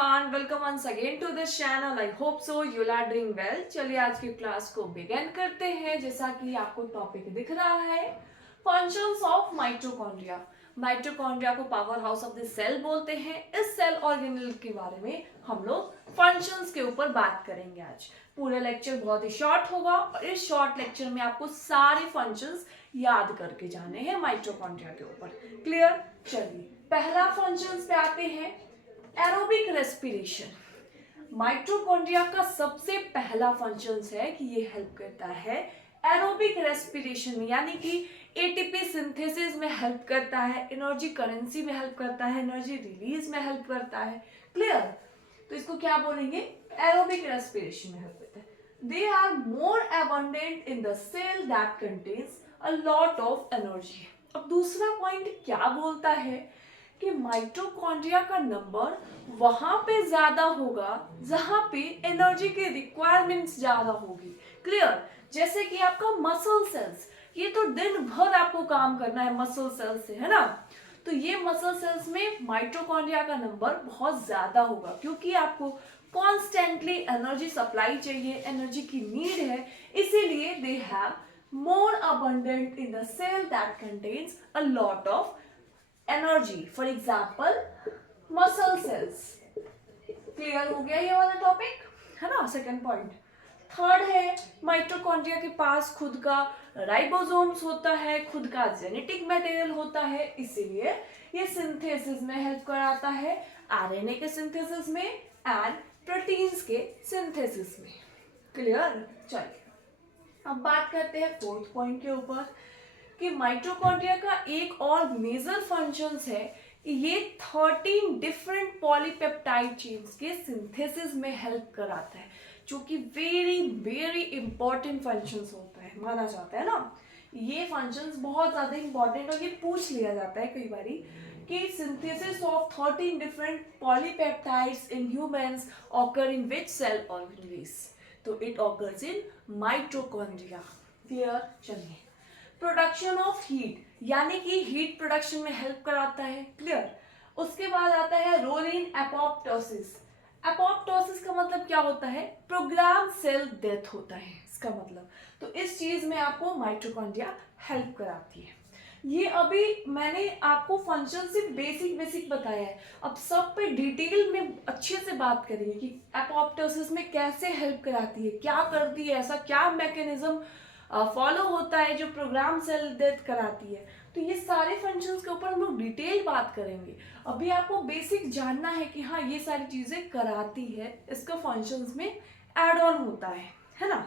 everyone, welcome once again to this channel. I hope so you are doing well. चलिए आज की class को begin करते हैं। जैसा कि आपको टॉपिक दिख रहा है, फंक्शंस ऑफ माइटोकॉन्ड्रिया। माइटोकॉन्ड्रिया को power house of the cell बोलते हैं। इस सेल ऑर्गेनेल के बारे में हम लोग फंक्शंस के ऊपर बात करेंगे आज। पूरा लेक्चर बहुत ही शॉर्ट होगा और इस शॉर्ट लेक्चर में आपको सारे फंक्शंस याद करके जाने हैं माइटोकॉन्ड्रिया के ऊपर। क्लियर? चलिए पहला फंक्शंस पे आते हैं, एरोबिक रेस्पिरेशन। माइटोकॉन्ड्रिया का सबसे पहला फंक्शन है कि ये हेल्प करता है एरोबिक रेस्पिरेशन में, यानी कि एटीपी सिंथेसिस में हेल्प करता है, एनर्जी करेंसी में हेल्प करता है, एनर्जी रिलीज में हेल्प करता है। क्लियर? तो इसको क्या बोलेंगे? एरोबिक रेस्पिरेशन में हेल्प करता है। They are more abundant in the cell that contains a lot of energy. अब दूसरा पॉइंट क्या बोलता है कि माइटोकॉन्ड्रिया का नंबर वहां पे ज्यादा होगा जहां पे एनर्जी की रिक्वायरमेंट्स ज्यादा होगी। क्लियर? जैसे कि आपका मसल सेल्स, ये तो दिन भर आपको काम करना है मसल सेल्स से, है ना? तो ये मसल सेल्स में माइटोकॉन्ड्रिया का नंबर बहुत ज्यादा होगा क्योंकि आपको कॉन्स्टेंटली एनर्जी सप्लाई चाहिए, एनर्जी की नीड है, इसीलिए they have more abundant in the cell that contains a lot of energy. For example muscle cells. Clear हो गया ये वाला टॉपिक, है ना? Second point. थर्ड है, माइटोकॉन्ड्रिया के पास खुद का राइबोसोम्स होता है, खुद का जेनेटिक मटेरियल होता है, इसीलिए ये सिंथेसिस में हेल्प कराता है, आरएनए के सिंथेसिस में एंड प्रोटीन्स के सिंथेसिस में। क्लियर? चलिए अब बात करते हैं फोर्थ पॉइंट के ऊपर कि माइटोकॉन्ड्रिया का एक और मेजर फंक्शंस है कि ये 13 डिफरेंट पॉलीपेप्टाइड चेन्स के सिंथेसिस में हेल्प कराता है, जो कि वेरी वेरी इंपॉर्टेंट फंक्शंस होता है, माना जाता है ना। ये फंक्शंस बहुत ज्यादा इंपॉर्टेंट और ये पूछ लिया जाता है कई बारी कि synthesis of 13 different polypeptides in humans occur in which cell organelles. तो it occurs in mitochondria. Clear? चलिए प्रोडक्शन ऑफ हीट, यानी कि हीट प्रोडक्शन में हेल्प कराता है। क्लियर? उसके बाद आता है रोल इन एपोप्टोसिस। एपोप्टोसिस का मतलब क्या होता है? प्रोग्राम सेल डेथ होता है इसका मतलब। तो इस चीज में आपको माइटोकॉन्ड्रिया हेल्प कराती है। ये अभी मैंने आपको फंक्शन सिर्फ बेसिक बेसिक बताया है, अब सब पे डिटेल में अच्छे से बात करेंगे कि एपोप्टोसिस में कैसे हेल्प कराती है, क्या करती है, ऐसा क्या मैकेनिज्म फॉलो होता है जो प्रोग्राम सेल डेथ कराती है। तो ये सारे फंक्शंस के ऊपर हम लोग डिटेल बात करेंगे। अभी आपको बेसिक जानना है कि हाँ ये सारी चीजें कराती है, इसका फंक्शंस में एड ऑन होता है ना?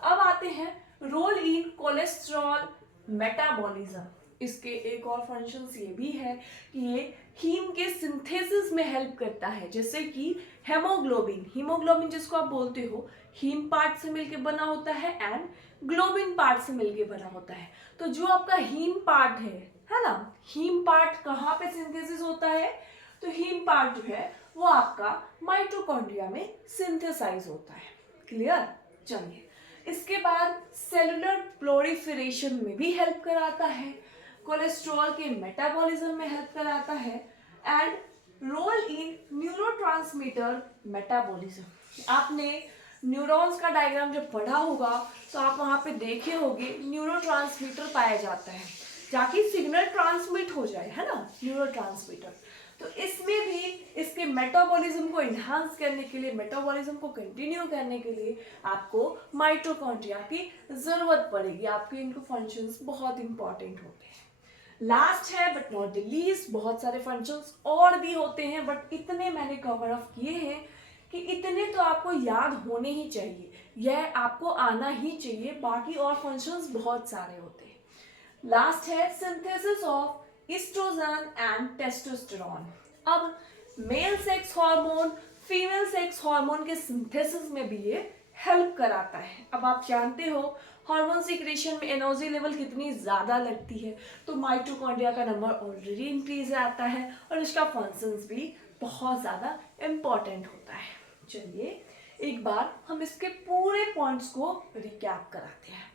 अब आते हैं रोल इन कोलेस्ट्रॉल मेटाबॉलिज्म। इसके एक और फंक्शंस ये भी है कि ये हीम के सिंथेसिस में हेल्प करता है, जैसे कि हेमोग्लोबिन। हीमोग्लोबिन जिसको आप बोलते हो, हीम पार्ट से मिलके बना होता है एंड ग्लोबिन पार्ट से मिलके बना होता है। तो जो आपका हीम पार्ट है ना, हीम पार्ट कहाँ पे सिंथेसिस होता है? तो हीम पार्ट जो है वो आपका माइटोकॉन्ड्रिया में सिंथेसाइज होता है। क्लियर? चलिए इसके बाद सेलुलर प्लोरिफरेशन में भी हेल्प कराता है, कोलेस्ट्रॉल के मेटाबॉलिज्म में हेल्प कराता है and role in neurotransmitter metabolism. आपने न्यूरॉन्स का डायग्राम जब पढ़ा होगा तो आप वहां पे देखे होंगे न्यूरोट्रांसमीटर पाया जाता है ताकि सिग्नल ट्रांसमिट हो जाए, है ना? न्यूरोट्रांसमीटर। तो इसमें भी इसके मेटाबॉलिज्म को इन्हांस करने के लिए, मेटाबॉलिज्म को कंटिन्यू करने के लिए आपको माइटोकॉन्ड्रिया की जरूरत पड़ेगी। आपके इनको फंक्शंस बहुत इंपॉर्टेंट होते हैं। लास्ट है बट नॉट द लीस्ट, बहुत सारे फंक्शंस और भी होते हैं बट इतने मैंने कवर अप किए हैं कि इतने तो आपको याद होने ही चाहिए, यह आपको आना ही चाहिए। बाकी और फंक्शंस बहुत सारे होते हैं। लास्ट है synthesis of estrogen and testosterone. अब male sex hormone, female sex hormone के सिंथेसिस में भी ये हेल्प कराता है। अब आप जानते हो हार्मोन सीक्रेशन में एनर्जी लेवल कितनी ज्यादा लगती है, तो माइटोकॉन्ड्रिया का नंबर ऑलरेडी इंक्रीज आता है और इसका फंक्शंस भी बहुत ज्यादा इंपॉर्टेंट होता है। चलिए एक बार हम इसके पूरे पॉइंट्स को रिकैप कराते हैं।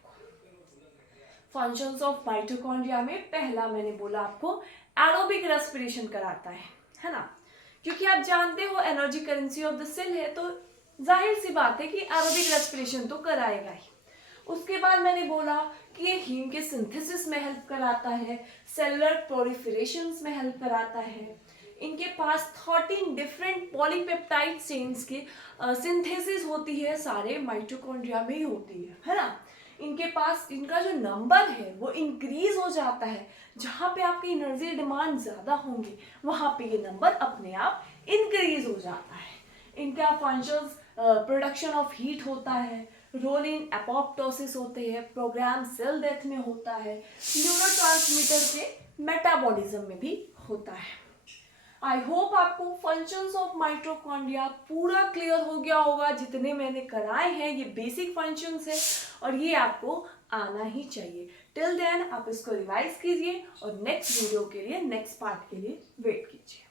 फंक्शंस ऑफ माइटोकॉन्ड्रिया में पहला मैंने बोला आपको एरोबिक रेस्पिरेशन कराता है ना? क्योंकि आप जानते हो energy currency of the cell है, तो जाहिर सी बात है कि एरोबिक रेस्पिरेशन तो कराएगा ही। उसके बाद मैंने बोला कि ये हीम के सिंथेसिस में हेल्प कराता है, सेलुलर प्रोलिफरेशंस में हेल्प कराता है। इनके पास 13 डिफरेंट पॉलीपेप्टाइड चेन्स की सिंथेसिस होती है, सारे माइटोकॉन्ड्रिया में ही होती है ना। इनके पास इनका जो नंबर है वो इंक्रीज हो जाता है, जहाँ पे आपकी एनर्जी डिमांड ज़्यादा होंगी वहाँ पे ये नंबर अपने आप इंक्रीज हो जाता है। इनका फंक्शंस प्रोडक्शन ऑफ हीट होता है, रोल इन एपोप्टोसिस होते हैं, प्रोग्राम सेल डेथ में होता है, न्यूरोट्रांसमीटर के मेटाबॉलिज्म में भी होता है। आई होप आपको फंक्शंस ऑफ माइटोकॉन्ड्रिया पूरा क्लियर हो गया होगा। जितने मैंने कराए हैं ये बेसिक फंक्शंस है और ये आपको आना ही चाहिए। टिल देन आप इसको रिवाइज कीजिए और नेक्स्ट वीडियो के लिए, नेक्स्ट पार्ट के लिए वेट कीजिए।